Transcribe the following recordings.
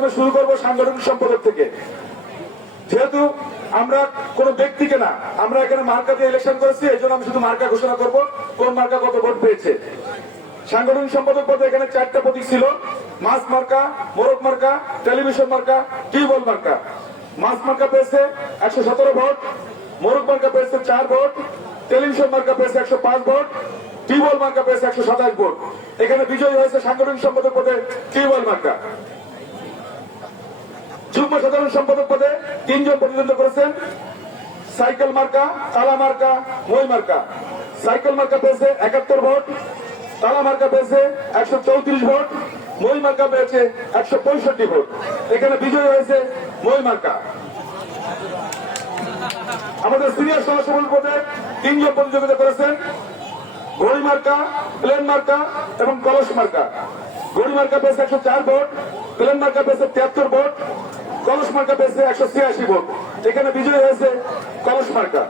প্রথমে শুরু করব সাংগঠনিক সম্পাদক থেকে। যেহেতু আমরা কোন ব্যক্তিকে না, আমরা এখানে মার্কা দিয়ে ইলেকশন করেছি, এই জন্য আমি শুধু মার্কা ঘোষণা করব, কোন মার্কা কত ভোট পেয়েছে। সাংগঠনিক সম্পাদক পদে এখানে 4টা প্রতীক ছিল, মাছ মার্কা, মোরগ মার্কা, টেলিভিশন মার্কা, টিউবওয়েল মার্কা। মাছ মার্কা পেয়েছে 117 ভোট, মোরগ মার্কা পেয়েছে 4 ভোট, টেলিভিশন মার্কা পেয়েছে 105 ভোট, টিউবওয়েল মার্কা পেয়েছে 127 ভোট। এখানে বিজয়ী হয়েছে সাংগঠনিক সম্পাদক পদে টিউবওয়েল মার্কা। যুগ্ম সাধারণ সম্পাদক পদে 3 জন প্রতিদ্বন্দ্বিতা করেছেন, সাইকেল মার্কা, তালা মার্কা, মই মার্কা। সাইকেল মার্কা পেয়েছে 71 ভোট, তালা মার্কা পেয়েছে 134 ভোট, মই মার্কা পেয়েছে 165 ভোট। এখানে বিজয়ী হয়েছে মই মার্কা। আমাদের সিনিয়র সহসভাপতি পদে 3 জন প্রতিযোগিতা করেছেন, ঘড়ি মার্কা, প্লেন মার্কা এবং কলস মার্কা। ঘড়ি মার্কা পেয়েছে 104 ভোট, প্লেন মার্কা পেয়েছে 73 ভোট, কলস মার্কা পেয়েছে 186 ভোট। এখানে বিজয়ী হয়েছে কলস মার্কা।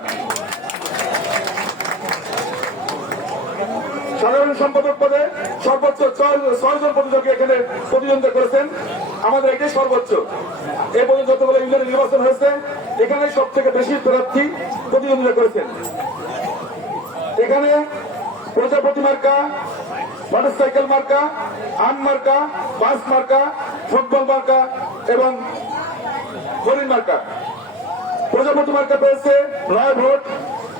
সাধারণ সম্পাদক পদে সর্বোচ্চ 6 জন প্রতিযোগী এখানে প্রতিদ্বন্দ্বিতা করেছেন, আমাদের এটাই সর্বোচ্চ। এই পর্যন্ত যতগুলো ইউনিয়ন নির্বাচন হয়েছে, এখানে সব থেকে বেশি প্রার্থী প্রতিদ্বন্দ্বিতা করেছেন। এখানে প্রজাপতি মার্কা, মোটরসাইকেল মার্কা, আম মার্কা, বাস মার্কা, ফুটবল মার্কা এবং হরিণ মার্কা। প্রজাপতি মার্কা পেয়েছে 9 ভোট,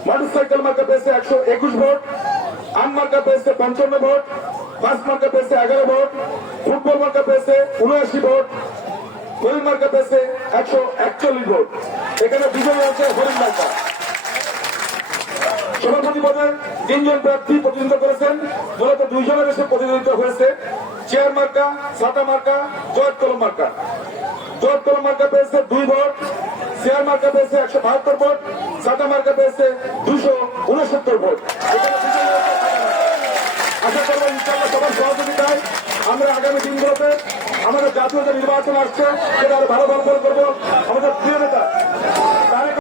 মোটরসাইকেল মার্কা পেয়েছে 121 ভোট, আম মার্কা পেয়েছে 55 ভোট, বাস মার্কা পেয়েছে 11 ভোট, ফুটবল মার্কা পেয়েছে 79 ভোট, হরিণ মার্কা পেয়েছে 141 ভোট। এখানে বিজয়ী হচ্ছে হরিণ মার্কা। সভাপতি পদে 3 জন প্রার্থী প্রতিদ্বন্দ্বিতা করেছেন, মূলত 2 জনের এসে প্রতিদ্বন্দ্বিতা হয়েছে, চেয়ার মার্কা, ছাতা মার্কা, জয়েন্ট কলম মার্কা। জয়েন্ট কলম মার্কা পেয়েছে 2 ভোট, চেয়ার মার্কা পেয়েছে 172 ভোট, ছাতা মার্কা পেয়েছে 269 ভোট। আশা করবো ইনশাআল্লাহ সবার সহযোগিতায় আমরা আগামী দিনগুলোতে আমাদের জাতীয় যে নির্বাচন আসছে সেটা আরো ভালো করবো। আমাদের প্রিয় নেতা